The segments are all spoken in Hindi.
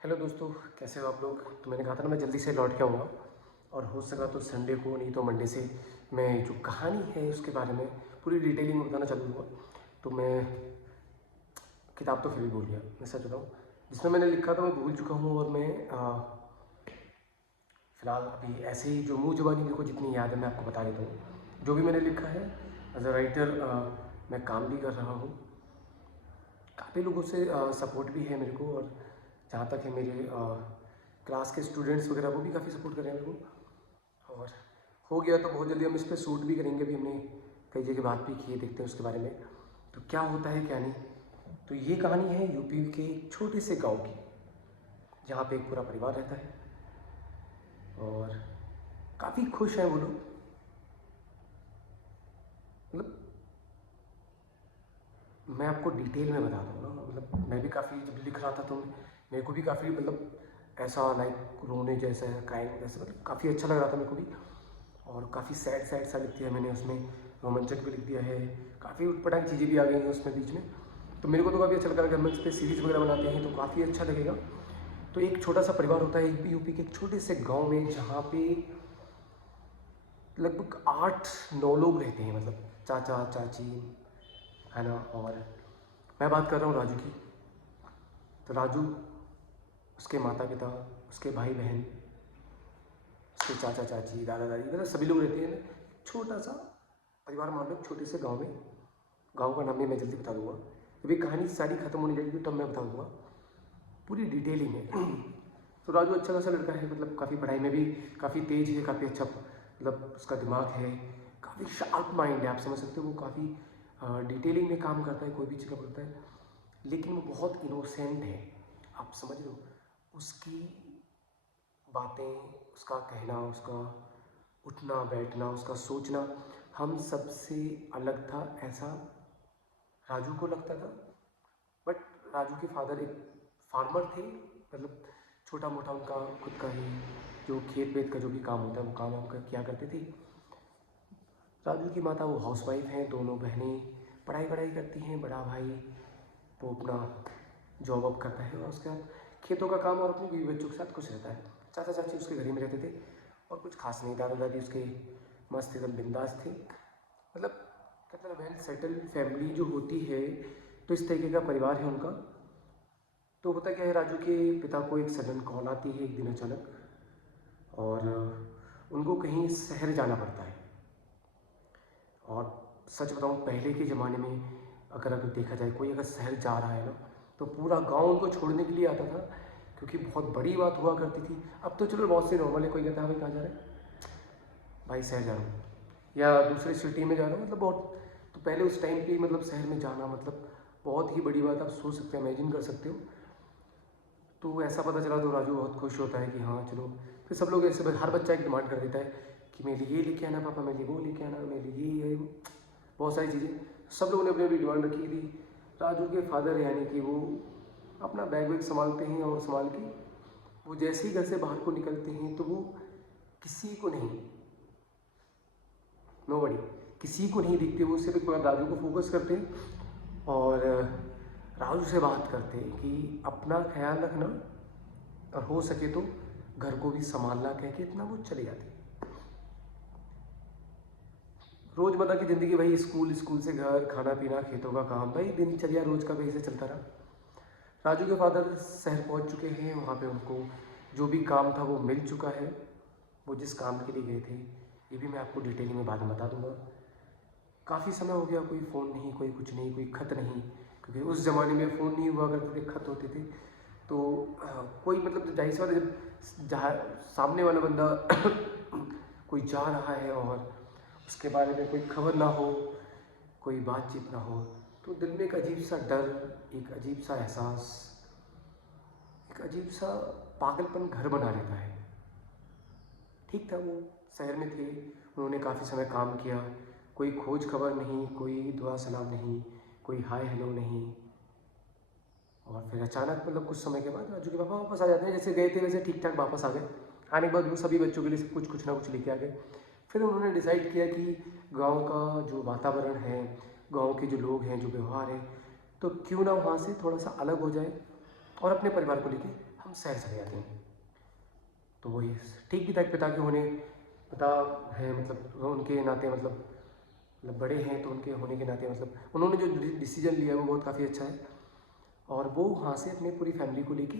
हेलो दोस्तों, कैसे हो आप लोग। तो मैंने कहा था ना मैं जल्दी से लौट के आऊँगा और हो सका तो संडे को, नहीं तो मंडे से मैं जो कहानी है उसके बारे में पूरी डिटेलिंग में बताना चालू हुआ। तो मैं किताब तो फिर भी भूल गया, मैं सच बताऊँ। जिसमें मैंने लिखा था मैं भूल चुका हूँ और मैं फ़िलहाल अभी ऐसे ही जो मुँह ज़ुबानी मेरे को जितनी याद है मैं आपको बता देता हूँ। जो भी मैंने लिखा है एज़ अ राइटर, मैं काम भी कर रहा हूँ। काफ़ी लोगों से सपोर्ट भी है मेरे को, और जहाँ तक है मेरे क्लास के स्टूडेंट्स वगैरह वो भी काफ़ी सपोर्ट कर रहे हैं मेरे को। और हो गया तो बहुत जल्दी हम इस पर शूट भी करेंगे। अभी हमने कई जगह बात भी की है, देखते हैं उसके बारे में तो क्या होता है क्या नहीं। तो ये कहानी है यूपी के एक छोटे से गांव की, जहाँ पे एक पूरा परिवार रहता है और काफ़ी खुश हैं वो लोग। मतलब मैं आपको डिटेल में बता दूँ ना, मतलब मैं भी काफ़ी जब लिख रहा था तो मेरे को भी काफ़ी मतलब ऐसा लाइक रोने जैसा है, क्राइंग जैसा, मतलब काफ़ी अच्छा लग रहा था मेरे को भी। और काफ़ी सैड सैड सा लिख दिया मैंने उसमें, रोमांचक भी लिख दिया है, काफ़ी उटपटांग चीज़ें भी आ गई हैं उसमें बीच में। तो मेरे को तो काफ़ी अच्छा लगा। अगर हम इस पर सीरीज़ वगैरह बनाते हैं तो काफ़ी अच्छा लगेगा। तो एक छोटा सा परिवार होता है यूपी के एक छोटे से गांव में, जहाँ पे लगभग 8-9 लोग रहते हैं, मतलब चाचा चाची, है ना। और मैं बात कर रहा हूँ राजू की। तो राजू, उसके माता पिता, उसके भाई बहन, उसके चाचा चाची, दादा दादी, मतलब सभी लोग रहते हैं। छोटा सा परिवार मान लो, छोटे से गांव में। गांव का नाम भी मैं जल्दी बता दूंगा, जब ये कहानी सारी खत्म होने लगेगी तब मैं बता दूंगा पूरी डिटेलिंग में। तो राजू अच्छा खासा लड़का है, मतलब काफ़ी पढ़ाई में भी काफ़ी तेज है, काफ़ी अच्छा मतलब उसका दिमाग है, काफ़ी शार्प माइंड है, आप समझ सकते हो। वो काफ़ी डिटेलिंग में काम करता है, कोई भी चीज़ करता है। लेकिन वो बहुत इनोसेंट है, आप समझ लो। उसकी बातें, उसका कहना, उसका उठना बैठना, उसका सोचना हम सबसे अलग था, ऐसा राजू को लगता था। बट राजू के फादर एक फार्मर थे, मतलब छोटा मोटा उनका खुद का ही जो खेत वेत का जो भी काम होता है वो काम वाम किया करते थे। राजू की माता वो हाउसवाइफ हैं, दोनों बहनें पढ़ाई वढ़ाई करती हैं, बड़ा भाई वो अपना जॉब वॉब करता है और उसके बाद खेतों का काम और अपनी बीवी बच्चों के साथ खुश रहता है। चाचा चाची उसके घर ही में रहते थे और कुछ खास नहीं। दादा दादी उसके मस्त एकदम बिंदास थे। मतलब कहते हैं वेल सेटल्ड फैमिली जो होती है, तो इस तरीके का परिवार है उनका। तो होता क्या है, राजू के पिता को एक सडन कॉल आती है एक दिन अचानक, और उनको कहीं शहर जाना पड़ता है। और सच बताऊं, पहले के ज़माने में अगर अगर देखा जाए, कोई अगर शहर जा रहा है ना तो पूरा गांव उनको छोड़ने के लिए आता था, क्योंकि बहुत बड़ी बात हुआ करती थी। अब तो चलो बहुत से नॉर्मल है, कोई कहता है भाई कहाँ जा रहा है, भाई शहर जा रहा हूँ या दूसरे सिटी में जा रहा हूँ, मतलब बहुत। तो पहले उस टाइम पे मतलब शहर में जाना मतलब बहुत ही बड़ी बात, आप सोच सकते हो, इमेजिन कर सकते हो। तो ऐसा पता चला तो राजू बहुत खुश होता है कि हाँ चलो। फिर सब लोग ऐसे, हर बच्चा एक डिमांड कर देता है कि मेरे लिए ये लेके आना पापा, मेरे लिए वो लेके आना, मेरे लिए ये बहुत सारी चीज़ें। सब लोगों ने अपनी अपनी डिमांड रखी थी। राजू के फादर यानी कि वो अपना बैग वैग संभालते हैं, और संभाल के वो जैसे ही घर से बाहर को निकलते हैं तो वो किसी को नहीं, नोबडी, किसी को नहीं दिखते। वो सिर्फ एक बार राजू को फोकस करते हैं और राजू से बात करते हैं कि अपना ख्याल रखना और हो सके तो घर को भी संभालना, कह के इतना वो चले जाते हैं। रोज़मर्रा की ज़िंदगी भाई, स्कूल, स्कूल से घर, खाना पीना, खेतों का काम, भाई दिनचर्या रोज़ का वही से चलता रहा। राजू के फादर शहर पहुंच चुके हैं, वहाँ पे उनको जो भी काम था वो मिल चुका है। वो जिस काम के लिए गए थे ये भी मैं आपको डिटेलिंग में बाद में बता दूंगा। काफ़ी समय हो गया, कोई फ़ोन नहीं, कोई कुछ नहीं, कोई खत नहीं, क्योंकि उस ज़माने में फ़ोन नहीं हुआ करते थे, खत होते थे। तो कोई मतलब जाहिर सी बात है, जब जहाँ सामने वाला बंदा कोई जा रहा है और उसके बारे में कोई खबर ना हो, कोई बातचीत ना हो, तो दिल में एक अजीब सा डर, एक अजीब सा एहसास, एक अजीब सा पागलपन घर बना लेता है। ठीक था, वो शहर में थे, उन्होंने काफ़ी समय काम किया, कोई खोज खबर नहीं, कोई दुआ सलाम नहीं, कोई हाय हेलो नहीं। और फिर अचानक मतलब कुछ समय के बाद राजू के पापा वापस आ जाते हैं, जैसे गए थे वैसे ठीक ठाक वापस आ गए। आने के बाद वो सभी बच्चों के लिए कुछ ना कुछ लेके आ गए। फिर उन्होंने डिसाइड किया कि गांव का जो वातावरण है, गांव के जो लोग हैं, जो व्यवहार है, तो क्यों ना वहाँ से थोड़ा सा अलग हो जाए और अपने परिवार को लेके हम हम शहर चले जाते हैं। तो वही ठीक भी था, पिता के होने, पिता है मतलब उनके नाते मतलब बड़े हैं, तो उनके होने के नाते मतलब उन्होंने जो डिसीजन लिया वो बहुत काफ़ी अच्छा है। और वो वहाँ से अपनी पूरी फैमिली को लेके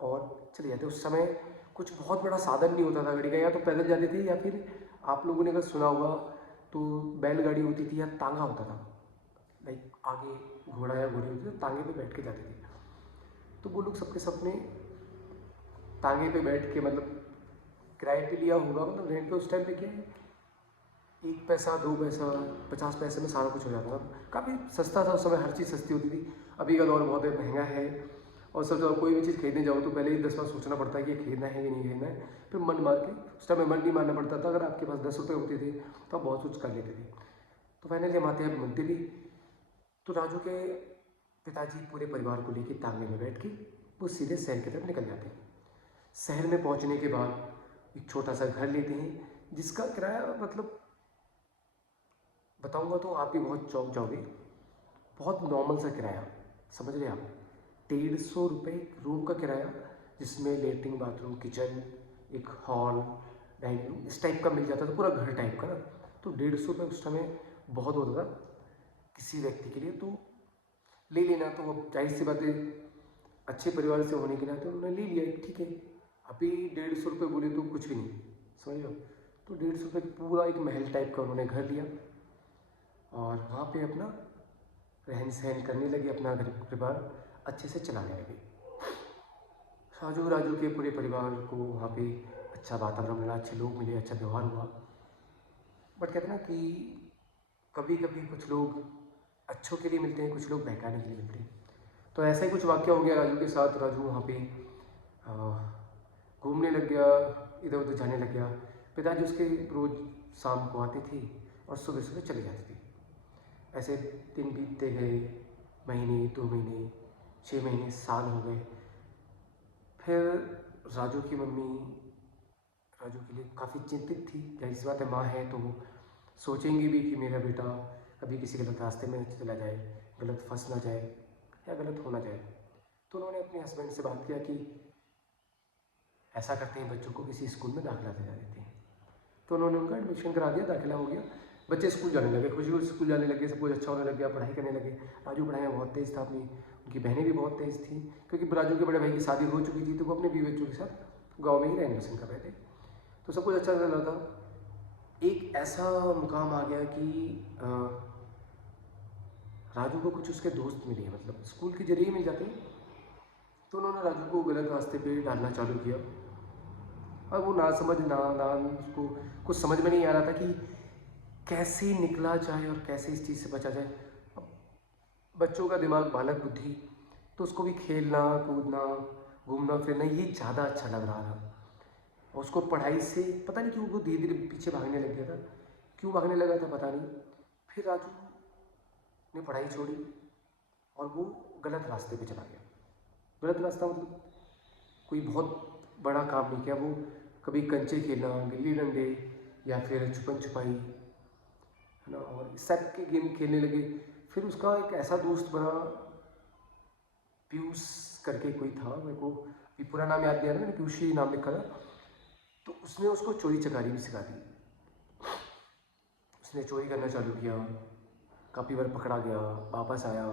और चले जाते। उस समय कुछ बहुत बड़ा साधन नहीं होता था गाड़ी का, या तो पैदल जाते थे या फिर आप लोगों ने अगर सुना होगा तो बैलगाड़ी होती थी या तांगा होता था, लाइक आगे घोड़ा या घोड़ी होती थी, तांगे पे बैठ के जाते थे। तो वो लोग सबके सब ने तांगे पे बैठ के मतलब किराए पे लिया होगा, मतलब रेंट पे उस टाइम पे क्या है, 1 पैसा 2 पैसा 50 पैसे में सारा कुछ हो जाता था। काफ़ी सस्ता था उस समय, हर चीज़ सस्ती होती थी। अभी का दौर बहुत महंगा है, और सब जगह कोई भी चीज़ खरीदने जाओ तो पहले ही 10 बार सोचना पड़ता है कि ये खरीदना है कि नहीं खरीदना है। फिर मन मार के, उस टाइम में मन नहीं मारना पड़ता था, अगर आपके पास 10 रुपये होते थे तो आप बहुत कुछ कर लेते थे। तो फाइनली हम आते हैं मंदिर भी। तो राजू के पिताजी पूरे परिवार को लेकर तांगे में बैठ के वो सीधे शहर की तरफ निकल जाते हैं। शहर में पहुंचने के बाद एक छोटा सा घर लेते हैं, जिसका किराया मतलब बताऊंगा तो आप भी बहुत चौंक जाओगे। बहुत नॉर्मल सा किराया, समझ रहे आप, 150 रुपये रूम का किराया, जिसमें लेटरिन बाथरूम किचन एक हॉल डाइनिंग रूम इस टाइप का मिल जाता था, पूरा घर टाइप का ना। तो 150 रुपये उस समय बहुत होता था किसी व्यक्ति के लिए, तो ले लेना। तो अब जाहिर सी बात है, अच्छे परिवार से होने के नाते उन्होंने ले लिया, ठीक है। अभी 150 रुपये बोले तो कुछ भी नहीं, समझ लो। तो 150 रुपये पूरा एक महल टाइप का उन्होंने घर लिया और वहाँ पे अपना रहन सहन करने लगे, अपना घर परिवार अच्छे से चलाने लगे। राजू के पूरे परिवार को वहाँ पे अच्छा वातावरण मिला, अच्छे लोग मिले, अच्छा व्यवहार हुआ। बट कहते ना कि कभी कभी कुछ लोग अच्छों के लिए मिलते हैं, कुछ लोग बहकाने के लिए मिलते हैं। तो ऐसा ही कुछ वाक़या हो गया राजू के साथ। राजू वहाँ पे घूमने लग गया, इधर उधर जाने लग गया। पिताजी उसके रोज़ शाम को आते थे और सुबह सुबह चले जाते थे। ऐसे दिन बीतते गए, महीने 2 महीने 6 महीने साल हो गए। फिर राजू की मम्मी राजू के लिए काफ़ी चिंतित थी। जाहिर सी बात है, माँ है तो वो सोचेंगी भी कि मेरा बेटा कभी किसी गलत रास्ते में चला जाए, गलत फंस ना जाए या गलत हो ना जाए। तो उन्होंने अपने हस्बैंड से बात किया कि ऐसा करते हैं, बच्चों को किसी स्कूल में दाखिला दिला देते हैं। तो उन्होंने उनका एडमिशन करा दिया, दाखिला हो गया, बच्चे स्कूल जाने लगे, खुशी स्कूल जाने लगे, सब कुछ अच्छा होने लग गया, पढ़ाई करने लगे। राजू पढ़ाई में बहुत तेज़ था, अपनी उनकी बहनें भी बहुत तेज़ थी, क्योंकि राजू के बड़े भाई की शादी हो चुकी थी, तो वो अपने बीवी बच्चों के साथ गाँव में ही रहने पसंद कर रहे थे। तो सब कुछ अच्छा चल रहा था। एक ऐसा मुकाम आ गया कि राजू को कुछ उसके दोस्त मिले, मतलब स्कूल के जरिए मिल जाते हैं। तो उन्होंने राजू को गलत रास्ते पे डालना चालू किया, और वो ना समझ ना उसको कुछ समझ में नहीं आ रहा था कि कैसे निकला जाए और कैसे इस चीज़ से बचा जाए। अब बच्चों का दिमाग, बालक बुद्धि, तो उसको भी खेलना कूदना घूमना फिरना ये ज़्यादा अच्छा लग रहा था। और उसको पढ़ाई से पता नहीं क्यों वो धीरे धीरे पीछे भागने लग गया था, क्यों भागने लगा था पता नहीं। फिर राजू ने पढ़ाई छोड़ी और वो गलत रास्ते पे चला गया। गलत रास्ता मतलब कोई बहुत बड़ा काम नहीं किया वो, कभी कंचे खेलना, गिल्ली डंडे या फिर छुपन छुपाई, है ना, और इस टाइप के गेम खेलने लगे। फिर उसका एक ऐसा दोस्त बना, पीयूष करके कोई था, मेरे को भी पूरा नाम याद नहीं आ रहा, मैंने पीयूष ही नाम लिखा था। तो उसने उसको चोरी चकारी भी सिखा दी। उसने चोरी करना चालू किया, काफ़ी बार पकड़ा गया, वापस आया,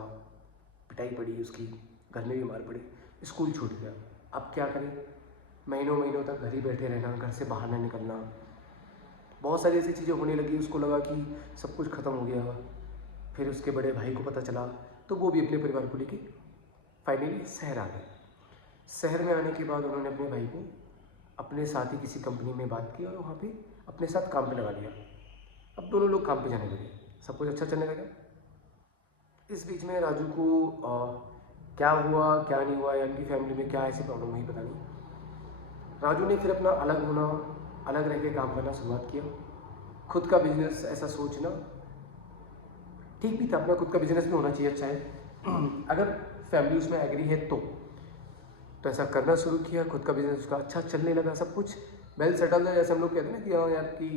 पिटाई पड़ी उसकी, घर में भी मार पड़ी, स्कूल छूट गया। अब क्या करें, महीनों महीनों तक घर ही बैठे रहना, घर से बाहर ना निकलना, बहुत सारी ऐसी चीज़ें होने लगी। उसको लगा कि सब कुछ ख़त्म हो गया। फिर उसके बड़े भाई को पता चला, तो वो भी अपने परिवार को लेके फाइनली शहर आ गए। शहर में आने के बाद उन्होंने अपने भाई को अपने साथ ही किसी कंपनी में बात की और वहाँ पे अपने साथ काम पे लगा लिया। अब दोनों लोग काम पे जाने लगे, सब कुछ अच्छा चलने लगा। इस बीच में राजू को क्या हुआ क्या नहीं हुआ, या उनकी फैमिली में क्या ऐसी प्रॉब्लम हुई पता नहीं। राजू ने फिर अपना अलग होना, अलग रह के काम करना शुरुआत किया। खुद का बिजनेस ऐसा सोचना ठीक भी था, अपना खुद का बिजनेस भी होना चाहिए, अच्छा है अगर फैमिली उसमें एग्री है तो ऐसा करना शुरू किया। खुद का बिजनेस उसका अच्छा चलने लगा, सब कुछ वेल सेटल है, जैसे हम लोग कहते हैं ना कि हाँ यार कि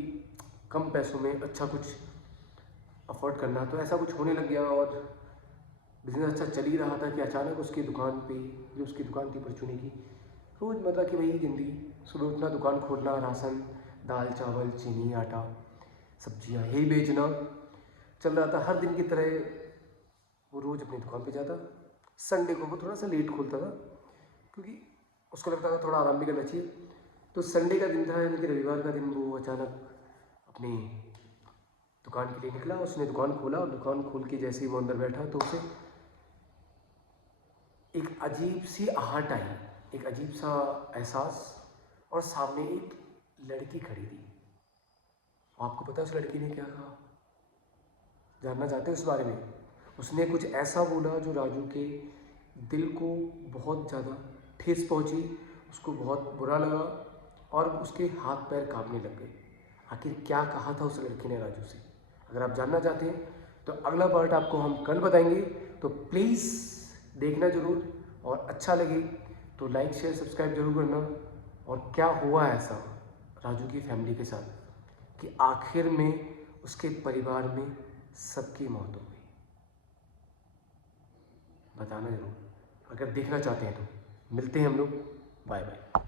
कम पैसों में अच्छा कुछ अफोर्ड करना, तो ऐसा कुछ होने लग गया। और बिजनेस अच्छा चल ही रहा था कि अचानक उसकी दुकान पे, जो उसकी दुकान थी परचूनी की, रोज़मर्रा की वही ज़िंदगी, सुबह उठना, दुकान खोलना, राशन, दाल चावल चीनी आटा सब्जियां यही बेचना चल रहा था हर दिन की तरह। वो रोज़ अपनी दुकान पे जाता, संडे को वो थोड़ा सा लेट खोलता था क्योंकि उसको लगता था थोड़ा आराम भी करना चाहिए। तो संडे का दिन था यानी कि रविवार का दिन, वो अचानक अपनी दुकान के लिए निकला। उसने दुकान खोला और दुकान खोल के जैसे ही वो अंदर बैठा तो उसे एक अजीब सी आहट आई, एक अजीब सा एहसास, और सामने एक लड़की खड़ी थी। आपको पता है उस लड़की ने क्या कहा? जानना चाहते हैं उस बारे में? उसने कुछ ऐसा बोला जो राजू के दिल को बहुत ज़्यादा ठेस पहुंची, उसको बहुत बुरा लगा और उसके हाथ पैर कांपने लग गए। आखिर क्या कहा था उस लड़की ने राजू से? अगर आप जानना चाहते हैं तो अगला पार्ट आपको हम कल बताएंगे, तो प्लीज़ देखना ज़रूर, और अच्छा लगे तो लाइक शेयर सब्सक्राइब जरूर करना। और क्या हुआ ऐसा राजू की फैमिली के साथ कि आखिर में उसके परिवार में सबकी मौत हो गई, बताना ज़रूर। अगर देखना चाहते हैं तो मिलते हैं हम लोग। Bye bye.